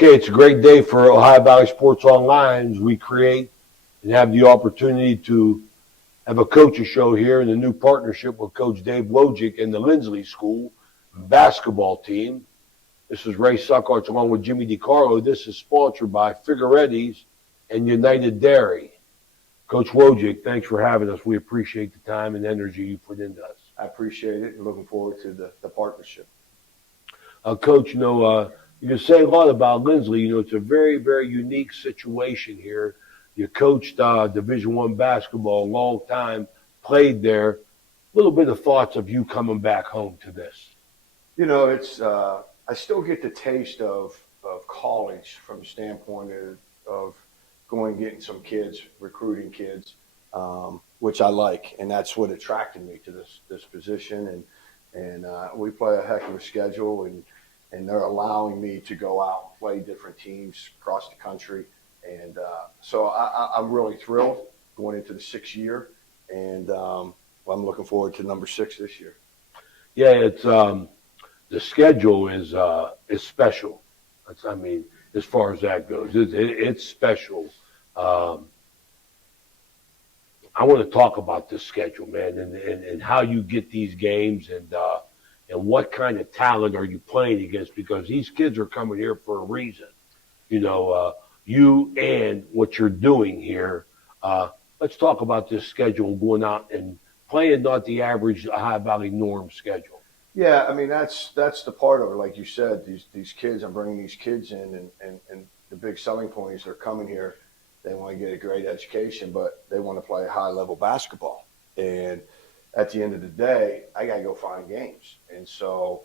Okay, it's a great day for Ohio Valley Sports Online as we create and have the opportunity to have a coaching show here in the new partnership with Coach Dave Wojcik and the Linsly School basketball team. This is Ray Suckarts along with Jimmy DiCarlo. This is sponsored by Figueretti's and United Dairy. Coach Wojcik, thanks for having us. We appreciate the time and energy you put into us. I appreciate it and looking forward to the partnership. Coach, you can say a lot about Linsly. It's a very, very unique situation here. You coached Division I basketball a long time, played there. A little bit of thoughts of you coming back home to this. It's I still get the taste of college from the standpoint of going and getting some kids, recruiting kids, which I like, and that's what attracted me to this position. And we play a heck of a schedule, and they're allowing me to go out and play different teams across the country. And so I'm really thrilled going into the 6th year, and I'm looking forward to number 6 this year. Yeah, it's the schedule is special. As far as that goes, it's special. I want to talk about this schedule, man, and how you get these games and what kind of talent are you playing against, because these kids are coming here for a reason. You and what you're doing here. Let's talk about this schedule, going out and playing not the average Ohio Valley norm schedule. Yeah, that's the part of it. Like you said, these kids, I'm bringing these kids in, and the big selling point is they're coming here. They want to get a great education, but they want to play high-level basketball. And at the end of the day, I got to go find games. And so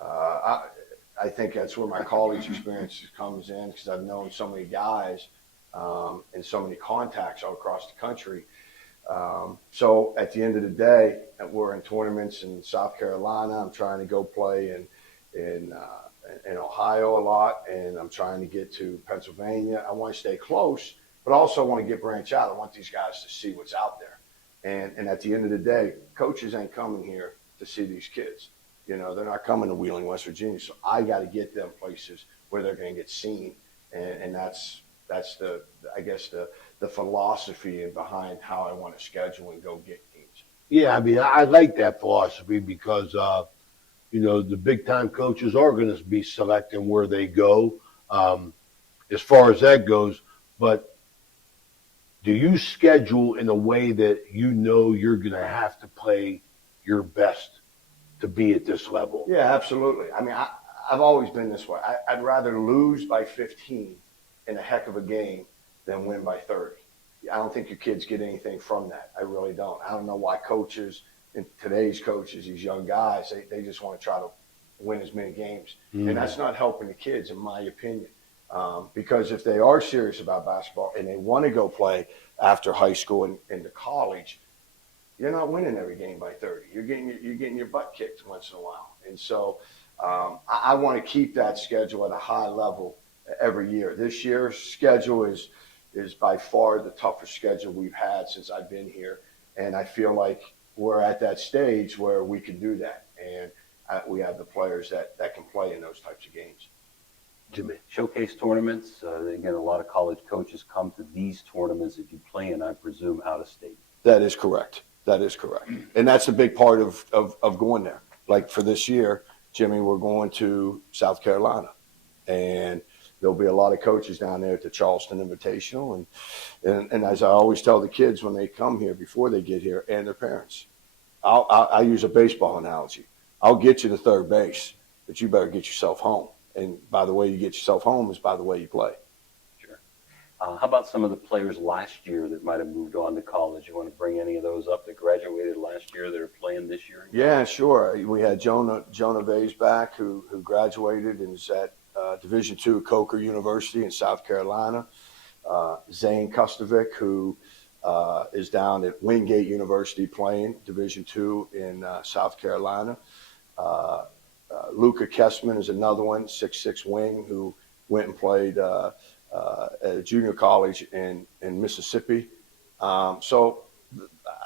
I think that's where my college experience comes in, because I've known so many guys and so many contacts all across the country. So at the end of the day, we're in tournaments in South Carolina. I'm trying to go play in Ohio a lot, and I'm trying to get to Pennsylvania. I want to stay close, but also want to branch out. I want these guys to see what's out there. And at the end of the day, coaches ain't coming here to see these kids. They're not coming to Wheeling, West Virginia. So I got to get them places where they're going to get seen. And that's the philosophy behind how I want to schedule and go get teams. Yeah, I like that philosophy because, the big-time coaches are going to be selecting where they go as far as that goes. But do you schedule in a way that you're going to have to play your best to be at this level? Yeah, absolutely. I've always been this way. I'd rather lose by 15 in a heck of a game than win by 30. I don't think your kids get anything from that. I really don't. I don't know why coaches, and today's coaches, these young guys, they just want to try to win as many games. Mm-hmm. And that's not helping the kids, in my opinion. Because if they are serious about basketball and they want to go play after high school and into college, you're not winning every game by 30. You're getting your butt kicked once in a while. And so I want to keep that schedule at a high level every year. This year's schedule is by far the toughest schedule we've had since I've been here. And I feel like we're at that stage where we can do that. And we have the players that can play in those types of games. Jimmy. Showcase tournaments. Again, a lot of college coaches come to these tournaments that you play in, I presume, out of state. That is correct. And that's a big part of going there. Like for this year, Jimmy, we're going to South Carolina. And there'll be a lot of coaches down there at the Charleston Invitational. And as I always tell the kids when they come here, before they get here, and their parents, I use a baseball analogy. I'll get you to third base, but you better get yourself home. And by the way you get yourself home is by the way you play. Sure. How about some of the players last year that might have moved on to college? You want to bring any of those up that graduated last year that are playing this year? Yeah, sure. We had Jonah Vase back who graduated and is at Division II Coker University in South Carolina. Zane Kustovic, who is down at Wingate University playing Division II in South Carolina. Luca Kessman is another one, 6'6" wing, who went and played at a junior college in Mississippi. So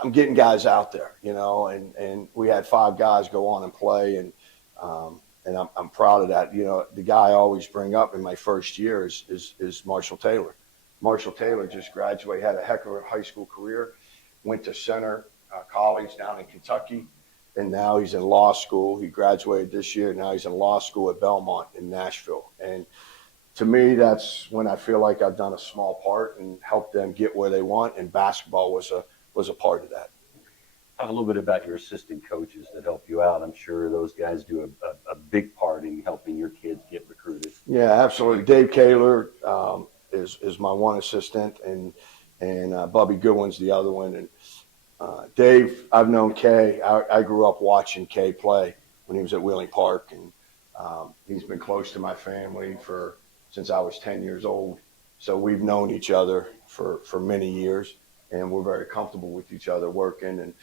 I'm getting guys out there, and we had 5 guys go on and play, and and I'm proud of that. You know, the guy I always bring up in my first year is Marshall Taylor. Marshall Taylor just graduated, had a heck of a high school career, went to Center College down in Kentucky, and now he's in law school. He graduated this year. Now he's in law school at Belmont in Nashville. And to me, that's when I feel like I've done a small part and helped them get where they want. And basketball was a part of that. Talk a little bit about your assistant coaches that help you out. I'm sure those guys do a big part in helping your kids get recruited. Yeah, absolutely. Dave Kaler is my one assistant, and Bubby Goodwin's the other one. And Dave, I've known Kay. I grew up watching Kay play when he was at Wheeling Park, and he's been close to my family since I was 10 years old. So we've known each other for many years, and we're very comfortable with each other working. And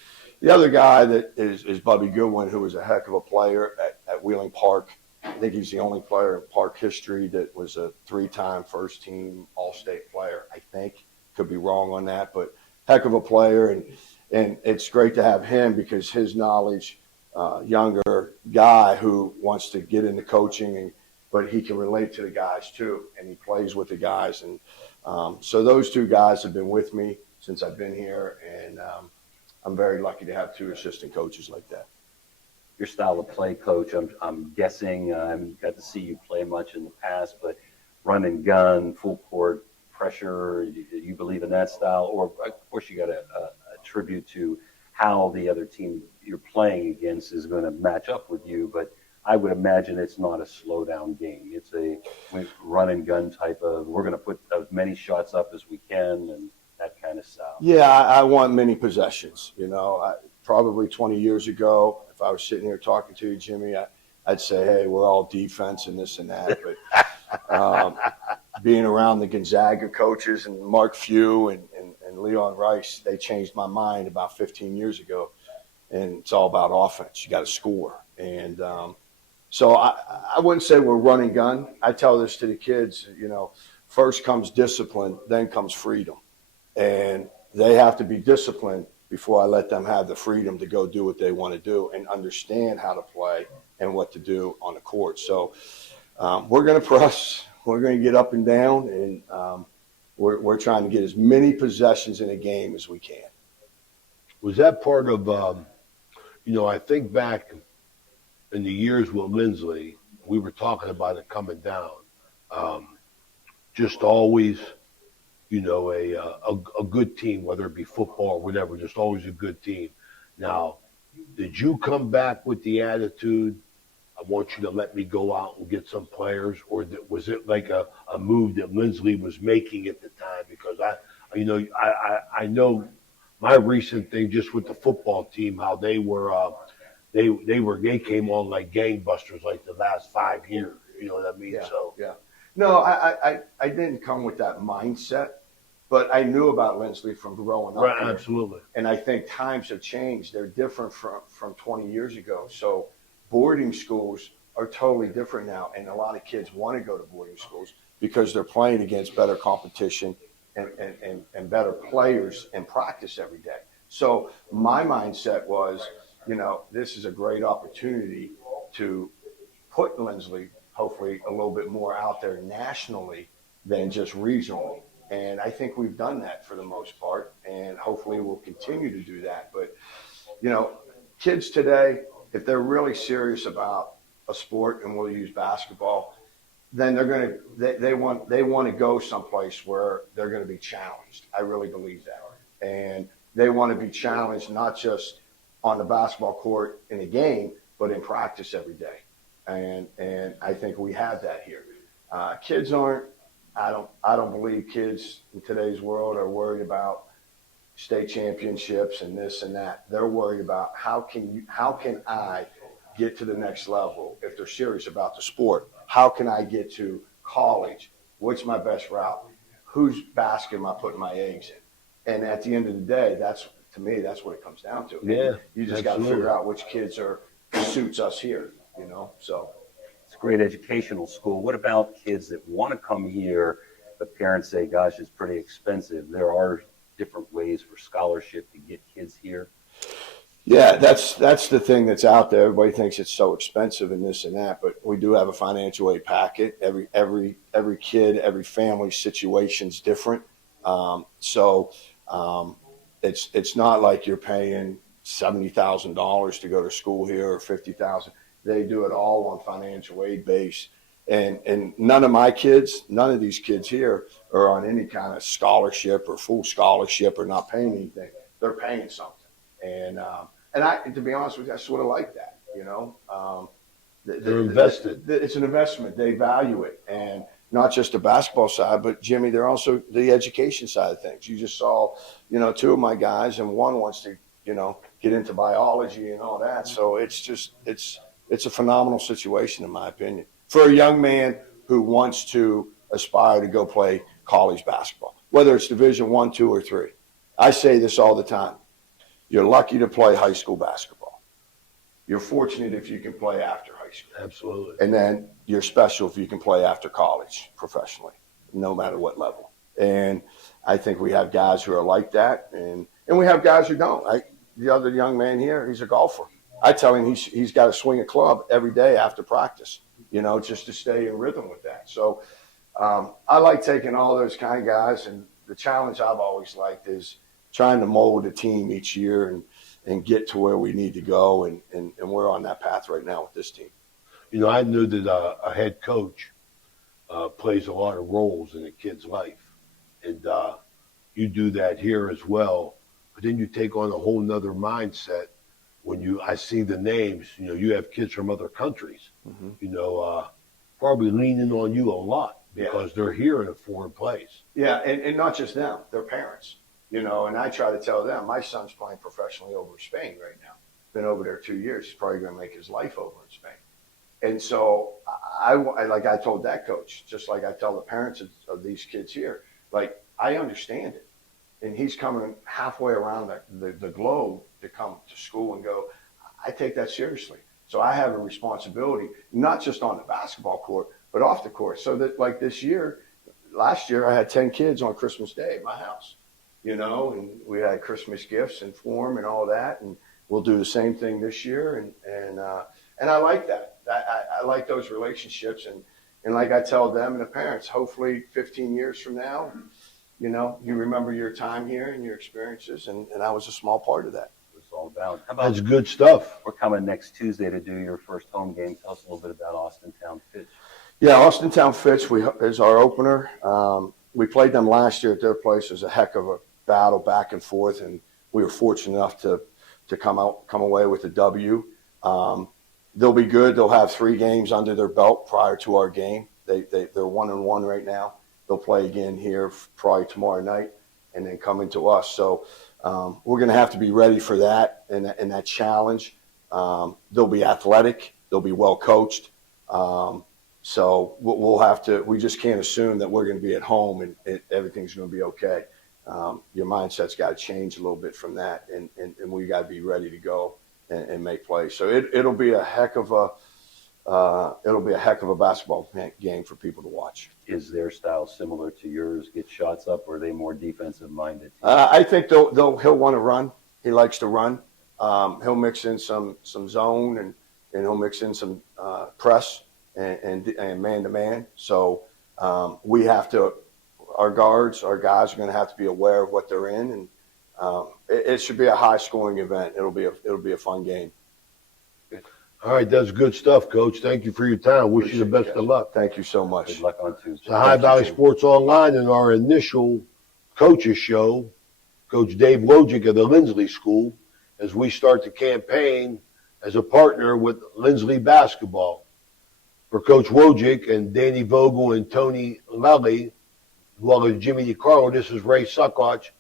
the other guy that is Bubby Goodwin, who was a heck of a player at Wheeling Park. I think he's the only player in Park history that was a 3-time first-team All-State player, I think. Could be wrong on that, but heck of a player. And it's great to have him because his knowledge, younger guy who wants to get into coaching, but he can relate to the guys too, and he plays with the guys. And so those two guys have been with me since I've been here, and I'm very lucky to have two assistant coaches like that. Your style of play, Coach, I'm guessing, I haven't got to see you play much in the past, but run and gun, full court pressure, you believe in that style? Or, of course, you got to attribute to how the other team you're playing against is going to match up with you, but I would imagine it's not a slow down game. It's a run and gun type of, we're going to put as many shots up as we can and that kind of style. Yeah, I want many possessions. You know, probably 20 years ago, if I was sitting here talking to you, Jimmy, I'd say, hey, we're all defense and this and that. But being around the Gonzaga coaches and Mark Few and Leon Rice, they changed my mind about 15 years ago. And it's all about offense. You got to score. And so I wouldn't say we're run and gun. I tell this to the kids, you know, first comes discipline, then comes freedom. And they have to be disciplined before I let them have the freedom to go do what they want to do and understand how to play and what to do on the court. So we're going to press. We're going to get up and down, and we're trying to get as many possessions in a game as we can. Was that part of, you know, I think back in the years with Linsly, we were talking about it coming down. Just always, you know, a good team, whether it be football or whatever, just always a good team. Now, did you come back with the attitude, I want you to let me go out and get some players, or was it like a move that Linsly was making at the time? Because I know my recent thing just with the football team, how they were, they came on like gangbusters like the last 5 years. You know what I mean? Yeah, So yeah. No, I didn't come with that mindset, but I knew about Linsly from growing up. right, here. absolutely. And I think times have changed. They're different from 20 years ago. So boarding schools are totally different now. And a lot of kids want to go to boarding schools because they're playing against better competition and better players in practice every day. So my mindset was, you know, this is a great opportunity to put Linsly hopefully a little bit more out there nationally than just regionally. And I think we've done that for the most part, and hopefully we'll continue to do that. But, you know, kids today, if they're really serious about a sport, and we'll use basketball, then they want to go someplace where they're going to be challenged. I really believe that. And they want to be challenged not just on the basketball court in a game, but in practice every day. And I think we have that here. Kids aren't. I don't believe kids in today's world are worried about state championships and this and that. They're worried about how can I get to the next level if they're serious about the sport. How can I get to college? What's my best route? Whose basket am I putting my eggs in? And at the end of the day, that's what it comes down to. Yeah, you just got to figure out which kids suits us here. You know, so. It's a great educational school. What about kids that want to come here, but parents say, gosh, it's pretty expensive? There are different ways for scholarship to get kids here. Yeah, that's the thing that's out there. Everybody thinks it's so expensive and this and that, but we do have a financial aid packet. Every kid, every family situation's different. So it's not like you're paying $70,000 to go to school here or $50,000. They do it all on financial aid base. And none of these kids here are on any kind of scholarship or full scholarship or not paying anything. They're paying something. And to be honest with you, I sort of like that, you know. They're invested. It's an investment. They value it. And not just the basketball side, but Jimmy, they're also the education side of things. You just saw, you know, two of my guys, and one wants to, you know, get into biology and all that. So it's a phenomenal situation, in my opinion, for a young man who wants to aspire to go play college basketball, whether it's Division I, II, or III. I say this all the time. You're lucky to play high school basketball. You're fortunate if you can play after high school. Absolutely. And then you're special if you can play after college professionally, no matter what level. And I think we have guys who are like that, and we have guys who don't. The other young man here, he's a golfer. I tell him he's got to swing a club every day after practice, you know, just to stay in rhythm with that. So I like taking all those kind of guys, and the challenge I've always liked is trying to mold a team each year and get to where we need to go, and we're on that path right now with this team. You know, I knew that a head coach plays a lot of roles in a kid's life, and you do that here as well. But then you take on a whole nother mindset when I see the names. You know, you have kids from other countries. Mm-hmm. You know, probably leaning on you a lot because they're here in a foreign place. Yeah, and not just them, their parents. You know, and I try to tell them, my son's playing professionally over in Spain right now. Been over there 2 years. He's probably going to make his life over in Spain. And so like I told that coach, just like I tell the parents of these kids here, like, I understand it. And he's coming halfway around the globe to come to school and go, I take that seriously. So I have a responsibility, not just on the basketball court, but off the court. So that, like last year, I had 10 kids on Christmas Day at my house. You know, and we had Christmas gifts and form and all that, and we'll do the same thing this year, and I like that. I like those relationships, and like I tell them and the parents, hopefully 15 years from now, you know, you remember your time here and your experiences, and I was a small part of that. It's all about. That's good stuff. We're coming next Tuesday to do your first home game. Tell us a little bit about Austintown Fitch. Yeah, Austintown Fitch is our opener. We played them last year at their place. It was a heck of a battle back and forth, and we were fortunate enough to come away with a W. They'll be good. They'll have 3 games under their belt prior to our game. They're 1-1 right now. They'll play again here probably tomorrow night, and then come into us. So we're going to have to be ready for that and that challenge. They'll be athletic. They'll be well coached. So we'll have to. We just can't assume that we're going to be at home and everything's going to be okay. Your mindset's got to change a little bit from that, and we got to be ready to go and make plays. So it'll be a heck of a basketball game for people to watch. Is their style similar to yours? Get shots up, or are they more defensive minded? I think he'll want to run. He likes to run. He'll mix in some zone and he'll mix in some press and man to man. So we have to. Our guys are going to have to be aware of what they're in, and it should be a high-scoring event. It'll be a fun game. All right, that's good stuff, Coach. Thank you for your time. Wish you the best of luck. Thank you so much. Good luck on Tuesday. So High Valley Sports Online and our initial coaches show, Coach Dave Wojcik of the Linsly School, as we start the campaign as a partner with Linsly Basketball. For Coach Wojcik and Danny Vogel and Tony Lally, as well as Jimmy DiCarlo, this is Ray Suckoch.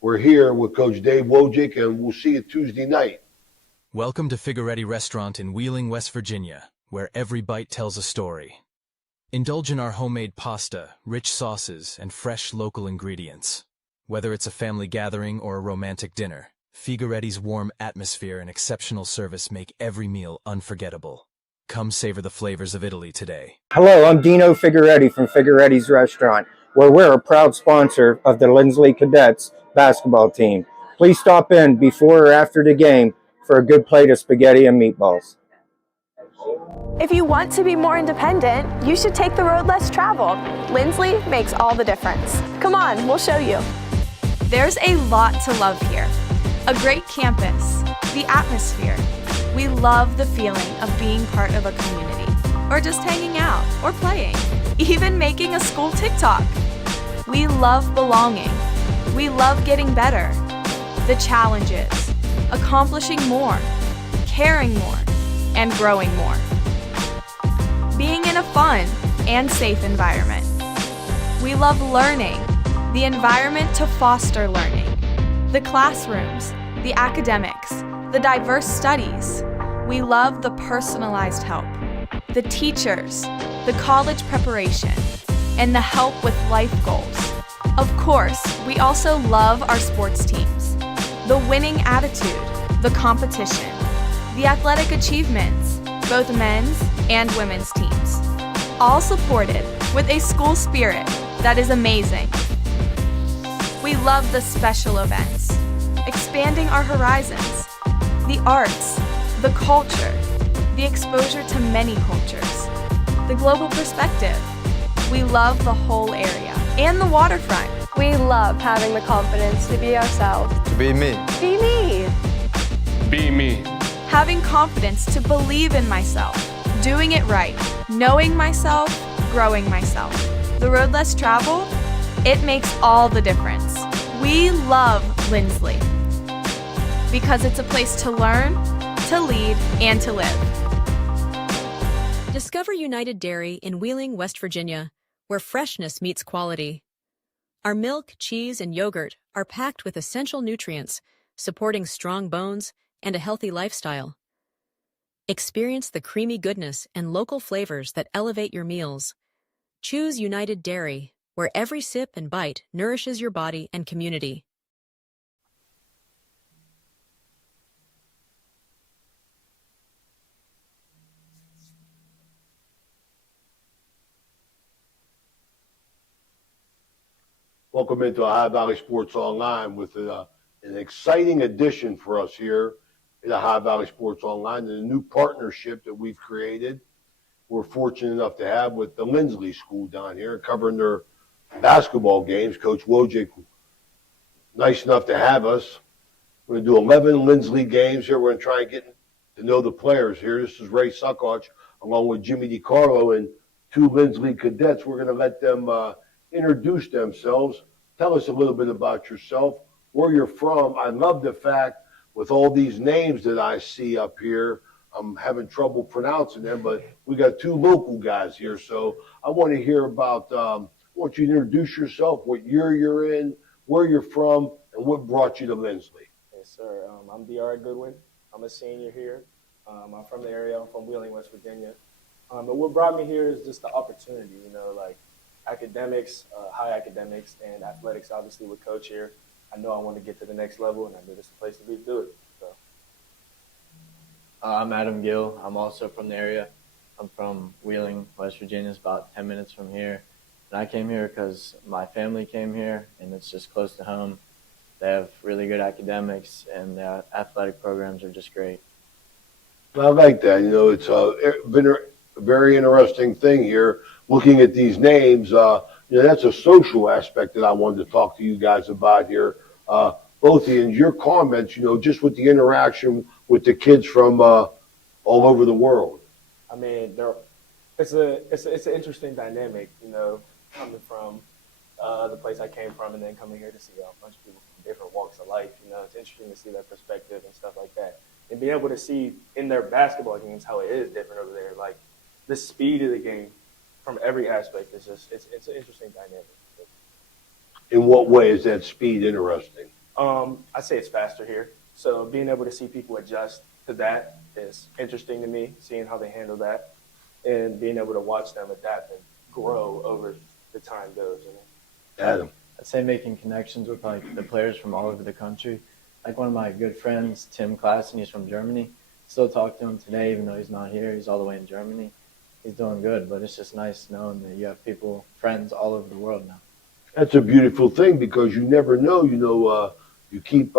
We're here with Coach Dave Wojcik, and we'll see you Tuesday night. Welcome to Figueretti Restaurant in Wheeling, West Virginia, where every bite tells a story. Indulge in our homemade pasta, rich sauces, and fresh local ingredients. Whether it's a family gathering or a romantic dinner, Figueretti's warm atmosphere and exceptional service make every meal unforgettable. Come savor the flavors of Italy today. Hello, I'm Dino Figueretti from Figueretti's Restaurant, where we're a proud sponsor of the Linsly Cadets basketball team. Please stop in before or after the game for a good plate of spaghetti and meatballs. If you want to be more independent, you should take the road less traveled. Linsly makes all the difference. Come on, we'll show you. There's a lot to love here. A great campus, the atmosphere. We love the feeling of being part of a community, or just hanging out, or playing, even making a school TikTok. We love belonging. We love getting better. The challenges, accomplishing more, caring more, and growing more. Being in a fun and safe environment. We love learning, the environment to foster learning, the classrooms, the academics, the diverse studies. We love the personalized help, the teachers, the college preparation, and the help with life goals. Of course, we also love our sports teams, the winning attitude, the competition, the athletic achievements, both men's and women's teams, all supported with a school spirit that is amazing. We love the special events, expanding our horizons, the arts, the culture, the exposure to many cultures, the global perspective. We love the whole area and the waterfront. We love having the confidence to be ourselves. To be me. Be me. Be me. Having confidence to believe in myself, doing it right, knowing myself, growing myself. The road less traveled, it makes all the difference. We love Linsly because it's a place to learn, to lead, and to live. Discover United Dairy in Wheeling, West Virginia, where freshness meets quality. Our milk, cheese, and yogurt are packed with essential nutrients, supporting strong bones and a healthy lifestyle. Experience the creamy goodness and local flavors that elevate your meals. Choose United Dairy, where every sip and bite nourishes your body and community. Welcome into Ohio Valley Sports Online with an exciting addition for us here at Ohio Valley Sports Online and a new partnership that we've created. We're fortunate enough to have with the Linsly School down here covering their basketball games. Coach Wojcik, nice enough to have us. We're going to do 11 Linsly games here. We're going to try and get to know the players here. This is Ray Suckoch along with Jimmy DiCarlo and 2 Linsly cadets. We're going to let them introduce themselves. Tell us a little bit about yourself, where you're from. I love the fact with all these names that I see up here, I'm having trouble pronouncing them, but we got 2 local guys here. So I want to hear about, I want you to introduce yourself, what year you're in, where you're from, and what brought you to Linsly. Yes, sir. I'm D.R. Goodwin. I'm a senior here. I'm from the area. I'm from Wheeling, West Virginia. But what brought me here is just the opportunity, like academics, high academics, and athletics, obviously, with Coach here. I know I want to get to the next level, and I knew this is the place to be to do it. So. I'm Adam Gill. I'm also from the area. I'm from Wheeling, West Virginia. It's about 10 minutes from here. And I came here because my family came here, and it's just close to home. They have really good academics, and the athletic programs are just great. I like that. It's been a very interesting thing here. Looking at these names, that's a social aspect that I wanted to talk to you guys about here. Both of you, and your comments, just with the interaction with the kids from all over the world. I mean, it's an interesting dynamic, coming from the place I came from and then coming here to see a bunch of people from different walks of life. It's interesting to see that perspective and stuff like that. And being able to see in their basketball games how it is different over there, like the speed of the game from every aspect is just, it's an interesting dynamic. In what way is that speed interesting? I say it's faster here. So being able to see people adjust to that is interesting to me, seeing how they handle that and being able to watch them adapt and grow over the time goes. Adam. I'd say making connections with the players from all over the country. Like one of my good friends, Tim Klassen, he's from Germany. Still talk to him today, even though he's not here. He's all the way in Germany. He's doing good, but it's just nice knowing that you have people, friends all over the world now. That's a beautiful thing because you never know, you keep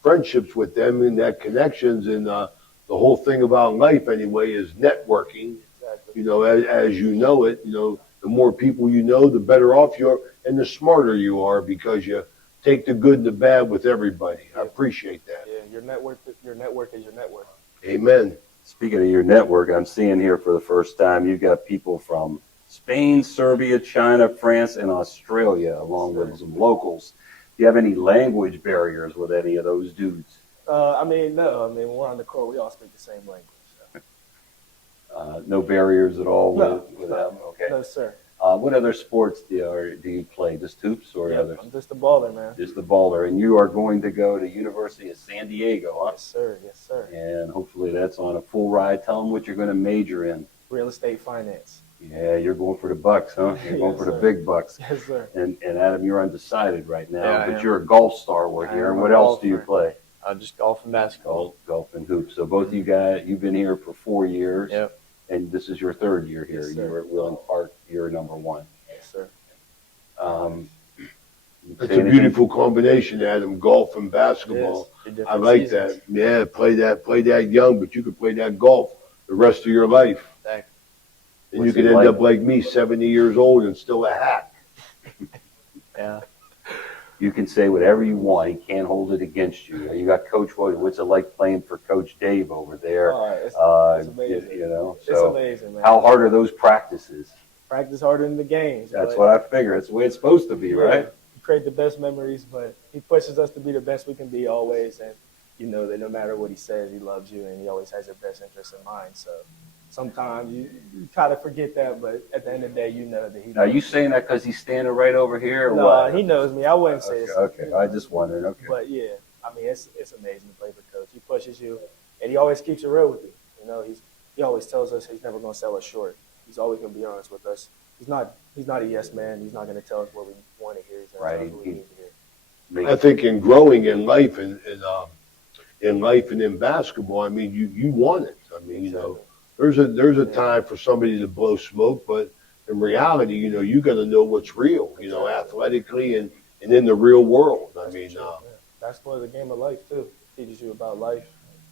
friendships with them and that connections and the the whole thing about life anyway is networking. Exactly. You know, as you know it, you know, the more people you know, the better off you are and the smarter you are because you take the good and the bad with everybody. I appreciate that. Yeah, your network is your network. Amen. Speaking of your network, I'm seeing here for the first time, you've got people from Spain, Serbia, China, France, and Australia, along with some locals. Do you have any language barriers with any of those dudes? No. I mean, when we're on the court, we all speak the same language. So. No barriers at all with no, them? Okay. No, sir. What other sports do you play? Just hoops or others? I'm just a baller, man. Just the baller. And you are going to go to University of San Diego, huh? Yes, sir. Yes, sir. And hopefully that's on a full ride. Tell them what you're going to major in. Real estate finance. Yeah, you're going for the bucks, huh? You're going Yes, for the sir. big bucks. Yes, sir. And Adam, you're undecided right now, Yeah, I but am. you're a golf star we're I here. am What a else do you golfer. play? Just golf and basketball. Golf and hoops. So both of you guys, you've been here for 4 years. Yep. And this is your third year here. Yes, sir. You were at Wheeling Park, year number 1. Yes, sir. It's a beautiful combination, Adam, golf and basketball. Yes, I like that. Yeah, play that young, but you could play that golf the rest of your life. Exactly. And What's you could it end like? up like me, 70 years old and still a hack. Yeah. You can say whatever you want. He can't hold it against you. You got Coach Wood. What's it like playing for Coach Dave over there? It's amazing. You know, It's so amazing, man. how hard are those practices? Practice harder than the games. That's but- what I figure. That's the way it's supposed to be, right? We create the best memories, but he pushes us to be the best we can be always. And you know that no matter what he says, he loves you and he always has your best interests in mind. So sometimes you kind of forget that, but at the end of the day, you know that he. Now, are you saying that because he's standing right over here, or No, what? he knows me. I wouldn't say it's Okay, I just wondered. Okay. But yeah, I mean, it's amazing to play for Coach. He pushes you, and he always keeps it real with you. You know, he always tells us he's never going to sell us short. He's always going to be honest with us. He's not a yes man. He's not going to tell us what we want to hear. He's going to tell us what we need to hear. I think in growing in life and in basketball, I mean, you want it. I mean, you know, there's a time for somebody to blow smoke, but in reality, you know, you got to know what's real, you know, athletically and in the real world. I mean, basketball is a game of life too. It teaches you about life.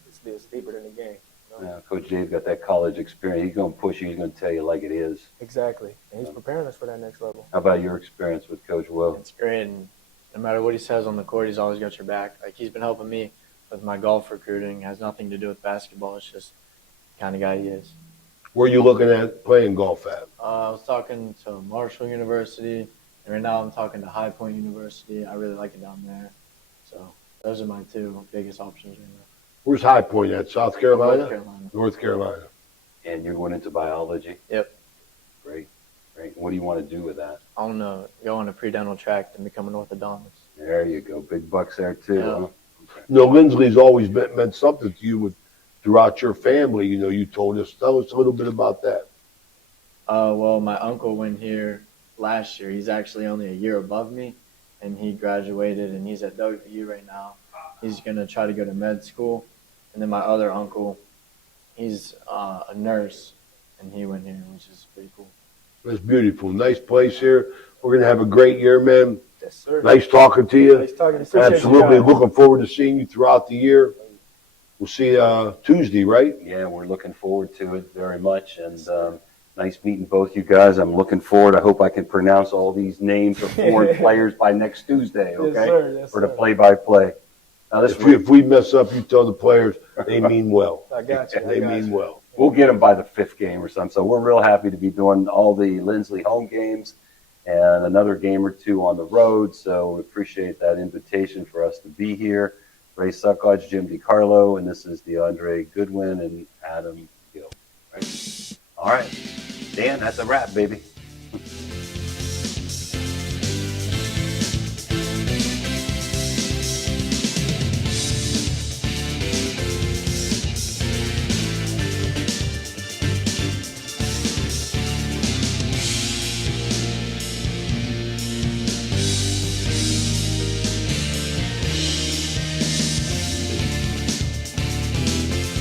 It's deeper than the game. You know? Yeah, Coach Dave got that college experience. He's going to push you. He's going to tell you like it is. Exactly, and he's preparing us for that next level. How about your experience with Coach Will? It's great. And no matter what he says on the court, he's always got your back. Like, he's been helping me with my golf recruiting. It has nothing to do with basketball. It's just the kind of guy he is. where are you looking at playing golf at? I was talking to Marshall University, and right now I'm talking to High Point University. I really like it down there. So those are my two biggest options right now. Where's High Point at? South Carolina? North Carolina. North Carolina. And you're going into biology? Yep. Great. Great. What do you want to do with that? I want to go on a pre-dental track and become an orthodontist. There you go. Big bucks there, too. Yeah. Huh? You know, Linsly's always meant something to you throughout your family. You know, you told us. Tell us a little bit about that. Well, my uncle went here last year. He's actually only a year above me, and he graduated, and he's at WVU right now. He's going to try to go to med school. And then my other uncle, he's a nurse, and he went here, which is pretty cool. That's beautiful. Nice place here. We're going to have a great year, man. Yes, sir. Nice talking to you. Nice talking. Appreciate you Absolutely. guys. Looking forward to seeing you throughout the year. We'll see you Tuesday, right? Yeah, we're looking forward to it very much. And nice meeting both you guys. I'm looking forward. I hope I can pronounce all these names of foreign players by next Tuesday, okay? Yes, sir. Yes, For the sir. play-by-play. Now, this If we mess up, you tell the players they mean well. I got you. I They got mean you. well. We'll get them by the 5th game or something. So we're real happy to be doing all the Linsly home games and another game or two on the road. So we appreciate that invitation for us to be here. Ray Suckledge, Jim DiCarlo, and this is DeAndre Goodwin and Adam Gill. Right? All right. Dan, that's a wrap, baby.